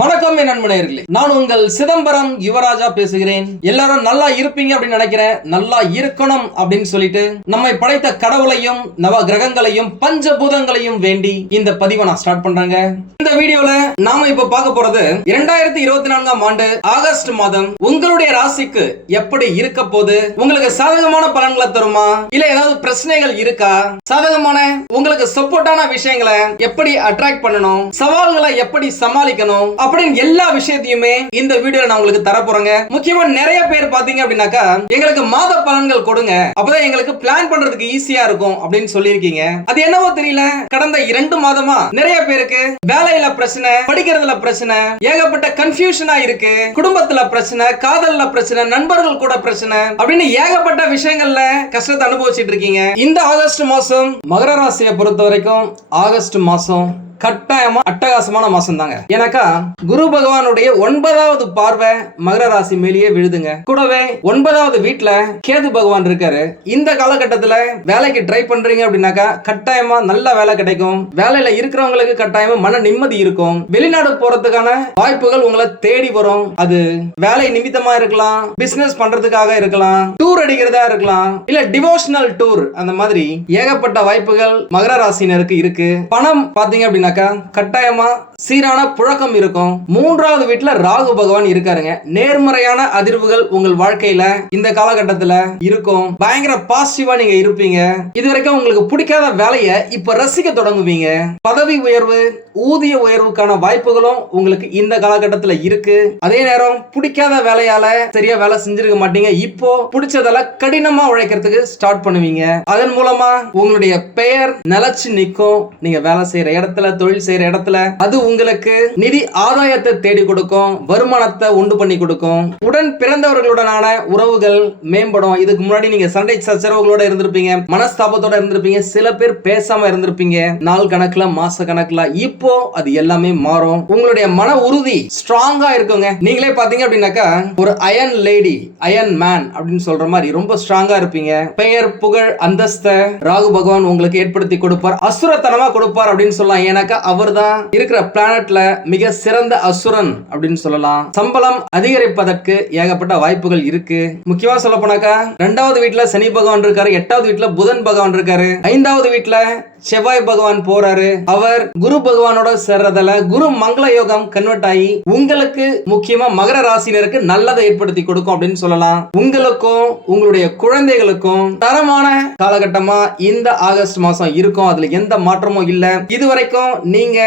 வணக்கம் என் நண்பர்களே, நான் உங்கள் சிதம்பரம் யுவராஜா பேசுகிறேன். எல்லாரும் நல்லா இருப்பீங்க அப்படின்னு நினைக்கிறேன். நல்லா இருக்கணும் அப்படின்னு சொல்லிட்டு நம்மை படைத்த கடவுளையும் நவ கிரகங்களையும் பஞ்சபூதங்களையும் வேண்டி இந்த பதிவை நான் ஸ்டார்ட் பண்றேங்க. இந்த வீடியோல நாம இப்ப பார்க்க போறது 2024ஆம் ஆண்டு ஆகஸ்ட் மாதம் உங்களுடைய ராசிக்கு எப்படி இருக்க போது, உங்களுக்கு சாதகமான பலன்களை தருமா, இல்ல ஏதாவது பிரச்சனைகள் இருக்கா, சாதகமான உங்களுக்கு சப்போர்ட்டான விஷயங்களை எப்படி அட்ராக்ட் பண்ணணும், சவால்களை எப்படி சமாளிக்கணும் அப்படின்னு எல்லா விஷயத்தையுமே இந்த வீடியோல நான் உங்களுக்கு தர போறேங்க. முக்கியமா நிறைய பேர் பாத்தீங்க அப்படின்னாக்கா எங்களுக்கு மாத பலன்கள் கொடுங்க, அப்பதான் எங்களுக்கு பிளான் பண்றதுக்கு ஈஸியா இருக்கும் அப்படின்னு சொல்லியிருக்கீங்க. அது என்னவோ தெரியல, கடந்த 2 மாதமா நிறைய பேருக்கு வேலையில பிரச்சனை, படிக்கிறதுல பிரச்சனை, ஏகப்பட்ட கன்ஃபியூஷனா இருக்கு, குடும்பத்துல பிரச்சனை, காதல்ல பிரச்சனை, நண்பர்கள் கூட பிரச்சனை அப்படின்னு ஏகப்பட்ட விஷயங்கள்ல கஷ்டத்தை அனுபவிச்சுட்டு இருக்கீங்க. இந்த ஆகஸ்ட் மாசம் மகர ராசியை பொறுத்த வரைக்கும் ஆகஸ்ட் மாசம் கட்டாயமா அட்டகாசமான மாசம் தாங்க. எனக்கா குரு பகவானுடைய 9வது பார்வை மகர ராசி மேலேயே விழுதுங்க. கூடவே 9வது வீட்டுல கேது பகவான் இருக்காரு. இந்த காலகட்டத்துல வேலைக்கு ட்ரை பண்றீங்க அப்படின்னாக்கா கட்டாயமா நல்ல வேலை கிடைக்கும். வேலையில இருக்கிறவங்களுக்கு கட்டாயமா மன நிம்மதி இருக்கும். வெளிநாடு போறதுக்கான வாய்ப்புகள் உங்களை தேடி வரும். அது வேலை நிமித்தமா இருக்கலாம், பிசினஸ் பண்றதுக்காக இருக்கலாம், டூர் அடிக்கிறதா இருக்கலாம், இல்ல டிவோஷனல் டூர், அந்த மாதிரி ஏகப்பட்ட வாய்ப்புகள் மகர ராசினருக்கு இருக்கு. பணம் பாத்தீங்க அப்படின்னா கட்டாயமா சீரான புழக்கம் இருக்கும். 3வது வீட்டுல ராகு பகவான் இருக்காருங்க. நேர்மறையான அதிர்வுகள் உங்கள் வாழ்க்கையில இந்த காலகட்டத்துல இருக்கும். பயங்கர பாசிட்டிவா நீங்க இருப்பீங்க. இதுவரைக்கும் உங்களுக்கு பிடிக்காத வேலையை இப்ப ரசிக்க தொடங்குவீங்க. பதவி உயர்வு, ஊதிய உயர்வுக்கான வாய்ப்புகளும் உங்களுக்கு இந்த காலகட்டத்துல இருக்கு. அதே நேரம் பிடிக்காத வேலையால சரியா வேலை செஞ்சிருக்க மாட்டீங்க. இப்போ பிடிச்சதால கடினமா உழைக்கிறதுக்கு ஸ்டார்ட் பண்ணுவீங்க. அதன் மூலமா உங்களுடைய பெயர் நிலைச்சு நிற்கும். நீங்க வேலை செய்யற இடத்துல, தொழில் செய்யற இடத்துல அது உங்களுக்கு நிதி ஆதாயத்தை தேடி கொடுக்கும், வருமானத்தை உண்டு பண்ணி கொடுக்கும். உடன் பிறந்தவர்களுடனான உறவுகள் மேம்படும். இதுக்கு முன்னாடி நீங்க சண்டை சச்சரவுகளோட இருந்திருப்பீங்க, மனஸ்தாபத்தோட இருந்திருப்பீங்க, சில பேர் பேசாம இருந்திருப்பீங்க நாள் கணக்குல, மாச கணக்குல. இப்போ அது எல்லாமே மாறும். உங்களுடைய மன உறுதி ஸ்ட்ராங்கா இருக்குங்க. நீங்களே பாத்தீங்க அப்படின்னாக்கா ஒரு அயன் லேடி, அயன் மேன் அப்படின்னு சொல்ற மாதிரி ரொம்ப ஸ்ட்ராங்கா இருப்பீங்க. பெயர், புகழ், அந்தஸ்தை ராகு பகவான் உங்களுக்கு ஏற்படுத்தி கொடுப்பார். அசுரத்தனமா கொடுப்பார் அப்படின்னு சொல்லலாம். ஏன்னாக்கா அவர் தான் இருக்கிற பிளானட்ல மிக சிறந்த அசுரன் அப்படின்னு சொல்லலாம். சம்பளம் அதிகரிப்பதற்கு ஏகப்பட்ட வாய்ப்புகள் இருக்கு. முக்கியமா சொல்ல போனாக்கா 2வது வீட்டுல சனி பகவான் இருக்காரு, 8வது வீட்டுல புதன் பகவான் இருக்காரு, 5வது வீட்டுல செவ்வாய் பகவான் போறாரு. அவர் குரு பகவானோட சேர்றதால குரு மங்கள யோகம் கன்வெர்ட் ஆகி உங்களுக்கு முக்கியமா மகர ராசினருக்கு நல்லதை ஏற்படுத்தி கொடுக்கும் அப்படின்னு சொல்லலாம். உங்களுக்கும் உங்களுடைய குழந்தைகளுக்கும் தரமான காலகட்டமா இந்த ஆகஸ்ட் மாசம் இருக்கும். அதுல எந்த மாற்றமும் இல்ல. இதுவரைக்கும் நீங்க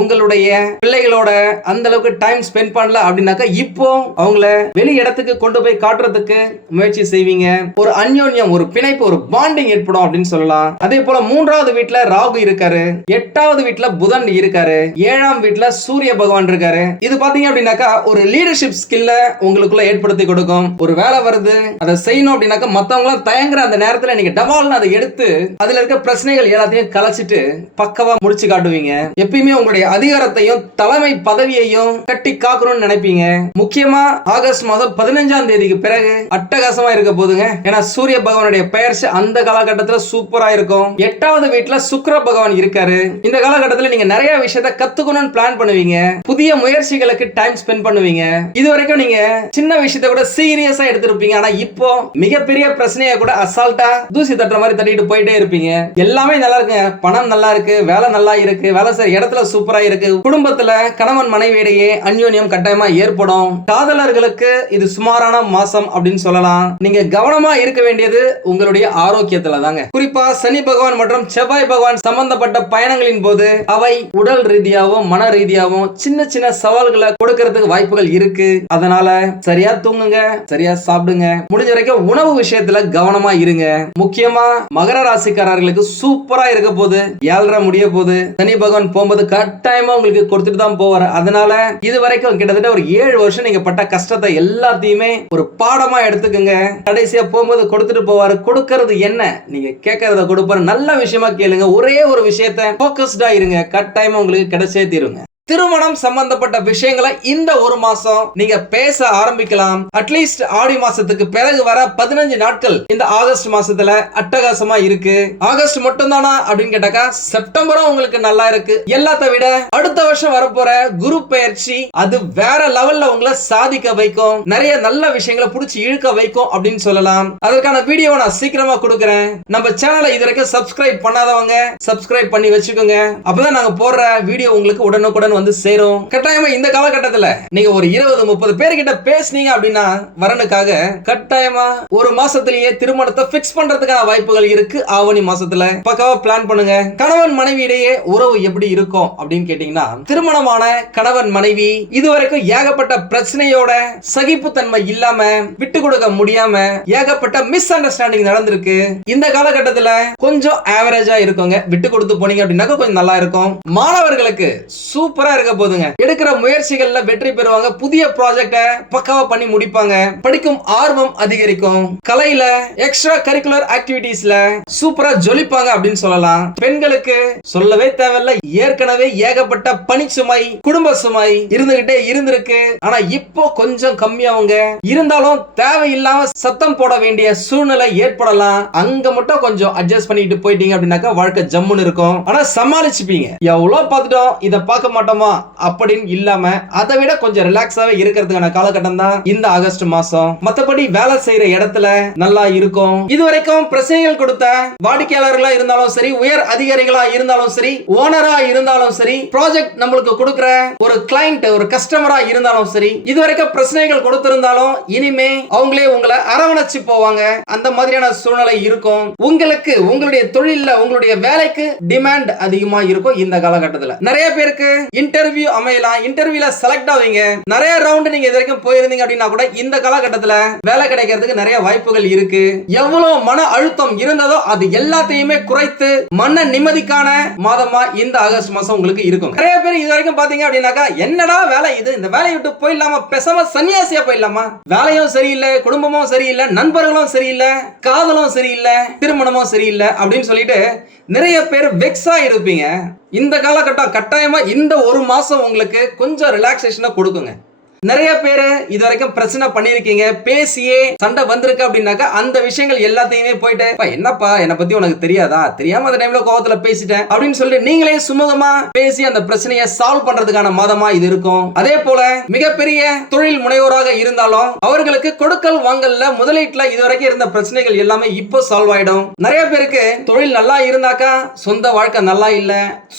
உங்களுடைய பிள்ளைகளோட அந்த அளவுக்கு டைம் ஸ்பெண்ட் பண்ணல அப்படின்னாக்கா இப்போ அவங்கள வெளி இடத்துக்கு கொண்டு போய் காட்டுறதுக்கு முயற்சி செய்வீங்க. ஒரு அந்யோன்யம், ஒரு பிணைப்பு, ஒரு பாண்டிங் ஏற்படும் அப்படின்னு சொல்லலாம். அதே போல 3வது வீட்டுல ராகு இருக்காரு, 8வது வீட்டுல புதன் இருக்காரு, 7ஆம் வீட்டுல சூரிய பகவான் இருக்காரு. இது பாத்தீங்க அப்படின்னாக்கா ஒரு லீடர்ஷிப் ஸ்கில்ல உங்களுக்குள்ள ஏற்படுத்தி கொடுக்கும். ஒரு வேலை வருது, அதை செய்யணும் அப்படின்னாக்கா மத்தவங்க தயங்குற அந்த நேரத்துல நீங்க டபால்னு அதை எடுத்து அதுல இருக்க பிரச்சனைகள் எல்லாத்தையும் கலைச்சிட்டு பக்கவா முடிச்சு காட்டுவீங்க. எப்பயுமே உங்களுடைய அதிகாரத்தையும் தலைமை பதவியையும் கட்டி காக்கணும்னு நினைப்பீங்க. முக்கியமா ஆகஸ்ட் மாதம் 15ஆம் தேதிக்கு பிறகு அட்டகாசமா இருக்க போதுங்க. ஏன்னா சூரிய பகவானுடைய பெயர்ச்சி அந்த காலகட்டத்துல சூப்பரா இருக்கும். 8வது வீட்டுல சுக்கிர பகவான் இருக்காரு. இந்த காலகட்டத்துல நீங்க நிறைய விஷயத்தை கத்துக்கணும்னு பிளான் பண்ணுவீங்க. புதிய முயற்சிகளுக்கு டைம் ஸ்பெண்ட் பண்ணுவீங்க. இது வரைக்கும் நீங்க சின்ன விஷயத்தை கூட சீரியஸா எடுத்திருப்பீங்க. ஆனா இப்போ மிகப்பெரிய பிரச்சனையை கூட அசால்ட்டா தூசி தட்டுற மாதிரி தட்டிட்டு போயிட்டே இருப்பீங்க. எல்லாமே நல்லா இருக்குங்க. பணம் நல்லா இருக்கு, வேலை நல்லா இருக்கு, வேலை செய்யற இடத்துல சூப்பரா இருக்கு. குடும்பத்துல கணவன் மனைவியிடையே அந்யோன்யம் கட்டாயமா ஏற்படும். காதலர்களுக்கு இது சுமாரான மாசம் அப்படின்னு சொல்லலாம். நீங்க கவனமா இருக்க வேண்டியது உங்களுடைய ஆரோக்கியத்துல தாங்க. குறிப்பா சனி பகவான் மற்றும் செவ்வாய் பகவான் சம்பந்தப்பட்ட பயணங்களின் போது அவை உடல் ரீதியாகவும் மன ரீதியாகவும் சின்ன சின்ன சவால்களை கொடுக்கிறதுக்கு வாய்ப்புகள் இருக்கு. அதனால சரியா தூங்குங்க, சரியா சாப்பிடுங்க. முடிஞ்ச வரைக்கும் உணவு விஷயத்துல கவனமா இருங்க. முக்கியமா மகர ராசிக்காரர்களுக்கு சூப்பரா இருக்க போது, 7.5 முடிய போது. சனி பகவான் போகும்போது கட்டாயமா உங்களுக்கு கொடுத்துட்டு தான் போவார். அதனால இது வரைக்கும் கிட்டத்தட்ட ஒரு 7 வருஷம் நீங்க பட்ட கஷ்டத்தை எல்லாத்தையுமே ஒரு பாடமா எடுத்துக்கங்க. கடைசியா போகும்போது கொடுத்துட்டு போவாரு. கொடுக்கறது என்ன, நீங்க கேட்கறத கொடுப்பாரு. நல்ல விஷயமா கேளுங்க. ஒரே ஒரு விஷயத்தை போக்கஸ்டா இருங்க, கட்டாயமா உங்களுக்கு கிடைச்சே தீருங்க. திருமணம் சம்பந்தப்பட்ட விஷயங்களை இந்த ஒரு மாசம் நீங்க பேச ஆரம்பிக்கலாம். அட்லீஸ்ட் ஆடி மாசத்துக்கு பிறகு வர 15 நாட்கள் இந்த ஆகஸ்ட் மாசத்துல அட்டகாசமா இருக்கு. ஆகஸ்ட் மட்டும் தானா அப்படின்னு கேட்டாக்கா செப்டம்பரும் உங்களுக்கு நல்லா இருக்கு. எல்லாத்த விட அடுத்த வருஷம் வரப்போற குரு பெயர்ச்சி அது வேற லெவல்ல உங்களை சாதிக்க வைக்கும், நிறைய நல்ல விஷயங்களை புடிச்சு இழுக்க வைக்கும் அப்படின்னு சொல்லலாம். அதற்கான வீடியோவை நான் சீக்கிரமா கொடுக்கிறேன். நம்ம சேனலை இதுவரைக்கும் சப்ஸ்கிரைப் பண்ணாதவங்க சப்ஸ்கிரைப் பண்ணி வச்சுக்கோங்க. அப்பதான் நாங்க போடுற வீடியோ உங்களுக்கு உடனுக்குடன் வந்து சேரும். கட்டாயமா இந்த காலகட்டத்துல நீங்க ஒரு 20-30 பேர்கிட்ட பேசுனீங்க அப்படின்னா வரனுக்காக கட்டாயமா ஒரு மாசத்திலேயே திருமணத்தை பிக்ஸ் பண்றதுக்கான வாய்ப்புகள் இருக்கு. ஆவணி மாசத்துல பக்காவா பிளான் பண்ணுங்க. கணவன் மனைவி இடையே உறவு எப்படி இருக்கும் அப்படின்னு கேட்டீங்கன்னா, திருமணமான கணவன் மனைவி இதுவரைக்கும் ஏகப்பட்ட பிரச்சனையோட சகிப்புத்தன்மை இல்லாம விட்டு கொடுக்க முடியாம ஏகப்பட்ட மிஸ் அண்டர்ஸ்டாண்டிங் நடந்திருக்கு. இந்த காலகட்டத்துல கொஞ்சம் ஆவரேஜா இருக்குங்க. விட்டு கொடுத்து போனீங்க அப்படின்னா கொஞ்சம் நல்லா இருக்கும். மாணவர்களுக்கு சூப்பரா இருக்க போதுங்க. எடுக்கிற முயற்சிகள்ல வெற்றி பெறுவாங்க. புதிய ப்ராஜெக்ட பக்காவா பண்ணி முடிப்பாங்க. படிக்கும் ஆர்வம் அதிகரிக்கும். கலையில எக்ஸ்ட்ரா கரிக்குலர் ஆக்டிவிட்டீஸ்ல சூப்பரா ஜொலிப்பாங்க அப்படின்னு சொல்லலாம். பெண்களுக்கு சொல்லவே தேவையில்ல. ஏற்கனவே ஏகப்பட்ட பணிச்சுமை குடும்ப சுமை இருந்துகிட்டே இருந்திருக்கு. ஆனா இப்போ கொஞ்சம் கம்மியாவுங்க. இருந்தாலும் தேவையில்லாம சத்தம் போட வேண்டிய சூழ்நிலை ஏற்படலாம். அங்க மட்டும் கொஞ்சம் அட்ஜஸ்ட் பண்ணிட்டு போயிட்டீங்க அப்படின்னாக்கா வாழ்க்கை ஜம்முன்னு இருக்கும். ஆனா சமாளிச்சுப்பீங்க. எவ்வளவு பார்த்துட்டோம் இதை பார்க்க மாட்டோமா அப்படின்னு இல்லாம அதை விட கொஞ்சம் ரிலாக்ஸாவே இருக்கிறதுக்கான காலகட்டம் தான் இந்த ஆகஸ்ட் மாசம். மத்தபடி வேலை செய்யற இடத்துல நல்லா இருக்கும். இதுவரைக்கும் பிரச்சனைகள் கொடுத்த வாடிக்கையாளர்களா இருந்தாலும் சரி, உயர் அதிகாரிகளா இருந்தாலும் சரி, ஓனரா இருந்தாலும் சரி, ப்ராஜெக்ட் நம்மளுக்கு கொடுக்கிற ஒரு கிளையண்ட் ஒரு கஸ்டமரா இருந்தாலும் சரி, இதுவரைக்கும் பிரச்சனைகள் கொடுத்திருந்தாலும் இனிமே அவங்களே உங்களை அரவணைச்சு போவாங்க. அந்த மாதிரியான சூழ்நிலை இருக்கும். உங்களுக்கு உங்களுடைய தொழில்ல உங்களுடைய வேலைக்கு டிமாண்ட் அதிகமா இருக்கும். இந்த காலகட்டத்தில் நிறைய பேருக்கு இன்டர்வியூ அமையலாம். இன்டர்வியூல செலக்ட் ஆவீங்க. நிறைய ரவுண்ட் நீங்க இதுவரைக்கும் போயிருந்தீங்க அப்படின்னா கூட இந்த காலகட்டத்தில் வேலை கிடைக்கிறதுக்கு நிறைய வாய்ப்புகள் இருக்கு. எவ்வளவு மன அழுத்தம் இருந்ததோ அது எல்லாத்தையுமே குறைத்து மன நிம்மதிக்கான மாதமா இந்த ஆகஸ்ட் மாசம் உங்களுக்கு இருக்கும். நிறைய பேர் இது வரைக்கும் பாத்தீங்க அப்படின்னாக்கா என்னடா வேலை இது, இந்த வேலையை விட்டு போயிடலாமா, பேசாம சன்னியாசியா போயிடலாமா, வேலையும் சரியில்லை, குடும்பமும் சரியில்லை, நண்பர்களும் சரியில்லை, காதலும் சரியில்லை, திருமணமும் சரியில்லை அப்படின்னு சொல்லிட்டு நிறைய பேர் வெக்ஸா இருப்பீங்க. இந்த காலகட்டம் கட்டாயமா இந்த ஒரு மாசம் உங்களுக்கு கொஞ்சம் ரிலாக்ஸேஷனை கொடுக்குங்க. நிறைய பேரு இது வரைக்கும் பிரச்சனை பண்ணிருக்கீங்க, பேசியே சண்டை வந்திருக்கு அப்படின்னாக்கா அந்த விஷயங்கள் எல்லாத்தையுமே போயிட்டு என்னப்பா என்னை பத்தி உனக்கு தெரியாதா, தெரியாம அந்த டைம்ல கோவத்துல பேசிட்டேன் அப்படின்னு சொல்லிட்டு நீங்களே சுமூகமா பேசி அந்த பிரச்சனையை சால்வ் பண்றதுக்கான மாதமா இது இருக்கும். அதே போல மிகப்பெரிய தொழில் முனைவோராக இருந்தாலும் அவர்களுக்கு கொடுக்கல் வாங்கல்ல முதலீட்டுல இதுவரைக்கும் இருந்த பிரச்சனைகள் எல்லாமே இப்போ சால்வ் ஆயிடும். நிறைய பேருக்கு தொழில் நல்லா இருந்தாக்கா சொந்த வாழ்க்கை நல்லா இல்ல,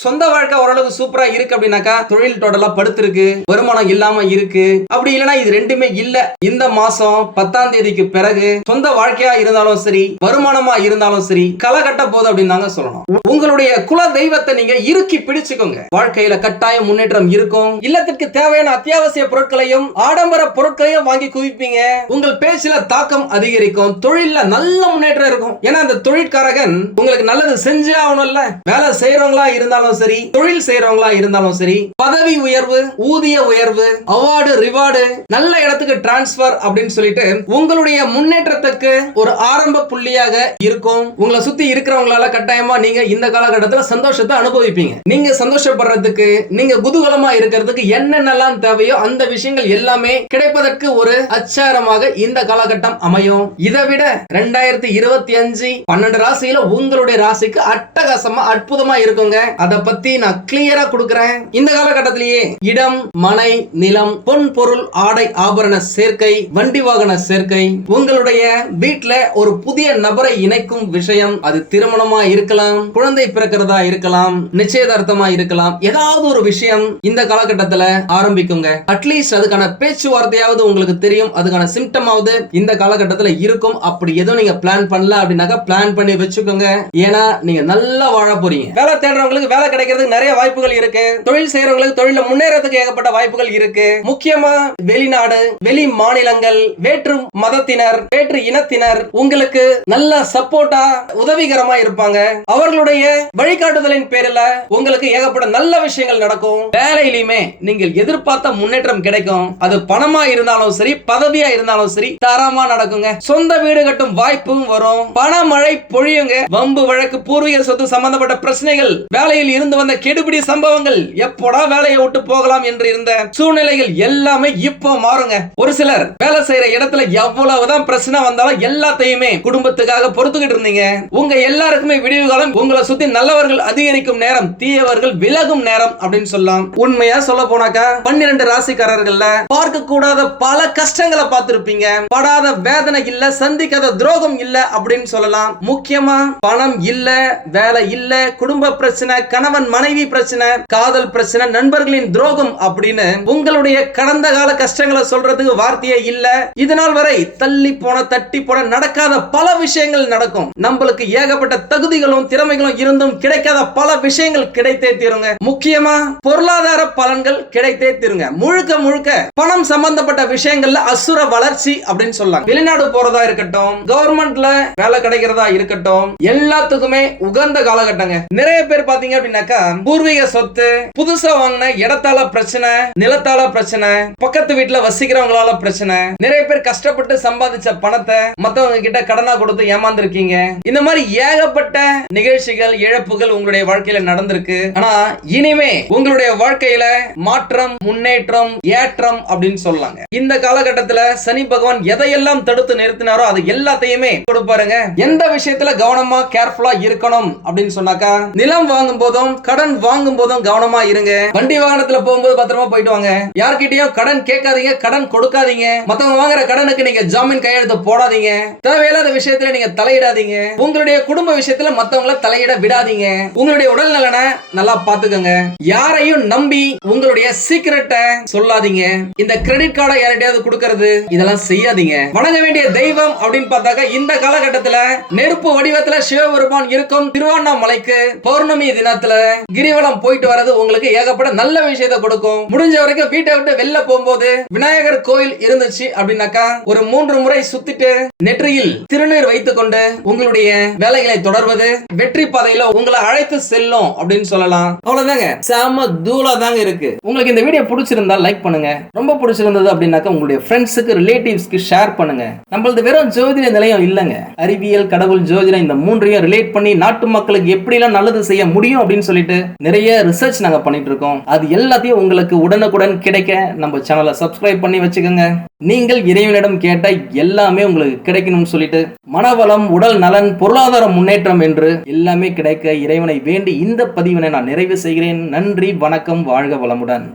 சொந்த வாழ்க்கை ஓரளவு சூப்பரா இருக்கு அப்படின்னாக்கா தொழில் டோட்டலா படுத்திருக்கு, வருமானம் இல்லாம இருக்கு. அப்படி இல்லனா இது ரெண்டுமே இல்ல. இந்த மாசம் 10ஆம் தேதிக்கு பிறகு சொந்த வாழ்க்கையா இருந்தாலும் சரி, வருமானமா இருந்தாலும் சரி கலகட்ட போது அப்படின்னு நாங்க சொல்லணும். உங்களுடைய குல தெய்வத்தை நீங்க இறுக்கி பிடிச்சுக்கோங்க. வாழ்க்கையில கட்டாய முன்னேற்றம் இருக்கும். இல்லத்திற்கு தேவையான அத்தியாவசிய பொருட்களையும் ஆடம்பர பொருட்களையும் வாங்கி குவிப்பீங்க. உங்கள் பேச்சில தாக்கம் அதிகரிக்கும். தொழில நல்ல முன்னேற்றம் இருக்கும். ஏன்னா அந்த தொழிற்காரகன் உங்களுக்கு நல்லது செஞ்சே ஆகணும்ல. வேலை செய்யறவங்களா இருந்தாலும் சரி, தொழில் செய்யறவங்களா இருந்தாலும் சரி, பதவி உயர்வு, ஊதிய உயர்வு, அவார்டு, ரிவார்டு, நல்ல இடத்துக்கு டிரான்ஸ்பர் அப்படின்னு சொல்லிட்டு உங்களுடைய முன்னேற்றத்துக்கு ஒரு ஆரம்ப புள்ளியாக இருக்கும். உங்களை சுத்தி இருக்கிறவங்களால கட்டாயமா நீங்க இந்த காலகட்டத்தில் சந்தோஷத்தை அனுபவிப்பீங்க. நீங்க சந்தோஷப்படுறதுக்கு, நீங்க குதூகலமா இருக்கிறதுக்கு என்னென்னலாம் தேவையோ அந்த விஷயங்கள் எல்லாமே கிடைப்பதற்கு ஒரு அச்சாரமாக இந்த காலகட்டம் அமையும். இதை விட 2025 12 ராசியில உங்களுடைய ராசிக்கு அட்டகாசமா அற்புதமா இருக்குங்க. அதை பத்தி நான் கிளியரா கொடுக்கிறேன். இந்த காலகட்டத்திலேயே இடம், மனை, நிலம், பொன் பொருள், ஆடை ஆபரண சேர்க்கை, வண்டி வாகன சேர்க்கை, உங்களுடைய வீட்டுல ஒரு புதிய நபரை இணைக்கும் விஷயம், அது திருமணமா இருக்கலாம், குழந்தை பிறக்கிறதா இருக்கலாம், நிச்சயதார்த்தமா இருக்கலாம், ஏதாவது ஒரு விஷயம் இந்த காலகட்டத்தில் ஆரம்பிக்குங்க. அட்லீஸ்ட் அதுக்கான பேச்சுவார்த்தையாவது உங்களுக்கு தெரியும், அதுக்கான சிம்டமாவது இந்த காலகட்டத்தில் இருக்கும். அப்படி எதுவும் நீங்க பிளான் பண்ணல அப்படின்னாக்கா பிளான் பண்ணி வச்சுக்கோங்க. ஏன்னா நீங்க நல்லா வாழ போறீங்க. வேலை தேடுறவங்களுக்கு வேலை கிடைக்கிறதுக்கு நிறைய வாய்ப்புகள் இருக்கு. தொழில் செய்யறவங்களுக்கு தொழில முன்னேறதுக்கு ஏகப்பட்ட வாய்ப்புகள் இருக்கு. முக்கிய முக்கியமா வெளிநாடு, வெளி மாநிலங்கள், வேற்று மதத்தினர், வேற்று இனத்தினர் உங்களுக்கு நல்ல சப்போர்ட்டா உதவிகரமா இருப்பாங்க. அவர்களுடைய வழிகாட்டுதலின் பேரில் உங்களுக்கு ஏகப்பட்ட நல்ல விஷயங்கள் நடக்கும். வேலையிலுமே நீங்கள் எதிர்பார்த்த முன்னேற்றம் கிடைக்கும். அது பணமா இருந்தாலும் சரி, பதவியா இருந்தாலும் சரி, தரமா நடக்குங்க. சொந்த வீடு கட்டும் வாய்ப்பும் வரும். பணமழை பொழியுங்க. வம்பு வழக்கு, பூர்வீக சொத்து சம்பந்தப்பட்ட பிரச்சனைகள், வேலையில் இருந்து வந்த கெடுபிடி சம்பவங்கள், எப்போடா வேலையை விட்டு போகலாம் என்று இருந்த சூழ்நிலைகள் எல்லாமே இப்போ மாறுங்க. ஒரு சிலர் வேலை செய்யற இடத்துல எவ்வளவுதான் பிரச்சனை வந்தாலும் எல்லாத்தையுமே குடும்பத்துக்காக பொறுத்துக்கிட்டு இருந்தீங்க. உங்க எல்லாருக்குமே விடிவு காலம். உங்களை சுத்தி நல்லவர்கள் அதிகரிக்கும் நேரம், தீயவர்கள் விலகும் நேரம் அப்படின்னு சொல்லலாம். உண்மையா சொல்ல போனாக்கா 12 ராசிக்காரர்கள்ல பார்க்க கூடாத பல கஷ்டங்களை பார்த்திருப்பீங்க. படாத வேதனை இல்ல, சந்திக்காத துரோகம் இல்ல அப்படின்னு சொல்லலாம். முக்கியமா பணம் இல்ல, வேலை இல்ல, குடும்ப பிரச்சனை, கணவன் மனைவி பிரச்சனை, காதல் பிரச்சனை, நண்பர்களின் துரோகம் அப்படின்னு உங்களுடைய கடந்த கால கஷ்டங்களை சொல்றதுக்கு வார்த்தையே இல்ல. இதனால் வரை தள்ளி போன, தட்டி போன, நடக்காத பல விஷயங்கள் நடக்கும். நம்மளுக்கு ஏகப்பட்ட தகுதிகளும் திறமைகளும் இருந்தும் கிடைக்காத பல விஷயங்கள் கிடைத்தே தீருங்க. முக்கியமா பொருளாதார பலன்கள் கிடைத்தே தீருங்க. முழுக்க முழுக்க பணம் சம்பந்தப்பட்ட விஷயங்கள்ல அசுர வளர்ச்சி அப்படின்னு சொல்லலாம். வெளிநாடு போறதா இருக்கட்டும், கவர்மெண்ட்ல வேலை கிடைக்கிறதா இருக்கட்டும், எல்லாத்துக்குமே உகந்த காலகட்டங்க. நிறைய பேர் பாத்தீங்க அப்படின்னாக்கா பூர்வீக சொத்து, புதுசா வாங்கின இடத்தால பிரச்சனை, நிலத்தால பிரச்சனை, பக்கத்து வீட்டுல வசிக்கிறவங்களால பிரச்சனை, நிறைய பேர் கஷ்டப்பட்டு சம்பாதிச்ச பணத்தை மத்தவங்க கிட்ட கடனா கொடுத்து ஏமாந்துருக்கீங்க. இந்த மாதிரி ஏகப்பட்ட நிகழ்ச்சிகள், இழப்புகள் உங்களுடைய வாழ்க்கையில நடந்திருக்கு. ஆனா இனிமே உங்களுடைய வாழ்க்கையில மாற்றம், முன்னேற்றம், ஏற்றம் அப்படின்னு சொல்லலாங்க. இந்த காலகட்டத்துல சனி பகவான் எதையெல்லாம் தடுத்து நிறுத்தினாரோ அது எல்லாத்தையுமே கொடுப்பாருங்க. எந்த விஷயத்துல கவனமா கேர்ஃபுல்லா இருக்கணும் அப்படின்னு சொன்னாக்கா, நிலம் வாங்கும் போதும் கடன் வாங்கும் போதும் கவனமா இருங்க. வண்டி வாகனத்துல போகும்போது பத்திரமா போயிட்டு வாங்க. யார்கிட்டயும் கடன் கேட்காதீங்க, கடன் கொடுக்காதீங்க. மத்தவங்க வாங்குற கடனுக்கு நீங்க ஜாமீன் கையெழுத்து போடாதீங்க. தேவையில்லாத விஷயத்துல நீங்க தலையிடாதீங்க. உங்களுடைய குடும்ப விஷயத்துல மத்தவங்களை தலையிட விடாதீங்க. உங்களுடைய உடல் நலனை நல்லா பாத்துக்கங்க. யாரையும் நம்பி உங்களுடைய சீக்கிரட்டை சொல்லாதீங்க. இந்த கிரெடிட் கார்டை யார்கிட்டயாவது கொடுக்கிறது இதெல்லாம் செய்யாதீங்க. வணங்க வேண்டிய தெய்வம் அப்படின்னு பார்த்தாக்க இந்த காலகட்டத்துல நெருப்பு வடிவத்துல சிவபெருமான் இருக்கும் திருவண்ணாமலைக்கு பௌர்ணமி தினத்துல கிரிவலம் போயிட்டு வரது உங்களுக்கு ஏகப்பட்ட நல்ல விஷயத்தை கொடுக்கும். முடிஞ்ச வரைக்கும் வீட்டை விட்டு வெளில போகும்போது விநாயகர் கோயில் இருந்துச்சு அப்படின்னாக்கா ஒரு 3 முறை சுத்திட்டு நெற்றியில் திருநீர் வைத்துக் கொண்டு உங்களுடைய வேலைகளை தொடர்வது வெற்றி பாதையில உங்களை அழைத்து செல்லும் அப்படின்னு சொல்லலாம். அவ்வளவுதாங்க. செம தூளா தாங்க இருக்கு. உங்களுக்கு இந்த வீடியோ பிடிச்சிருந்தா லைக் பண்ணுங்க. ரொம்ப பிடிச்சிருந்தது அப்படின்னாக்கா உங்களுடைய ஃப்ரெண்ட்ஸுக்கு, ரிலேட்டிவ்ஸ்க்கு ஷேர் பண்ணுங்க. நம்மளது வெறும் ஜோதிட நிலையம் இல்லங்க. அறிவியல், கடவுள், ஜோதிடம் இந்த 3ஐயும் ரிலேட் பண்ணி நாட்டு மக்களுக்கு எப்படி எல்லாம் நல்லது செய்ய முடியும் அப்படின்னு சொல்லிட்டு நிறைய ரிசர்ச் நாங்க பண்ணிட்டு இருக்கோம். அது எல்லாத்தையும் உங்களுக்கு உடனுக்குடன் கிடைக்க நம்ம சேனலை சப்ஸ்கிரைப் பண்ணி வச்சுக்கோங்க. நீங்கள் இறைவனிடம் கேட்ட எல்லாமே உங்களுக்கு கிடைக்கணும்னு சொல்லிட்டு மனவளம், உடல் நலன், பொருளாதார முன்னேற்றம் என்று எல்லாமே கிடைக்க இறைவனை வேண்டி இந்த பதிவினை நான் நிறைவு செய்கிறேன். நன்றி, வணக்கம், வாழ்க வளமுடன்.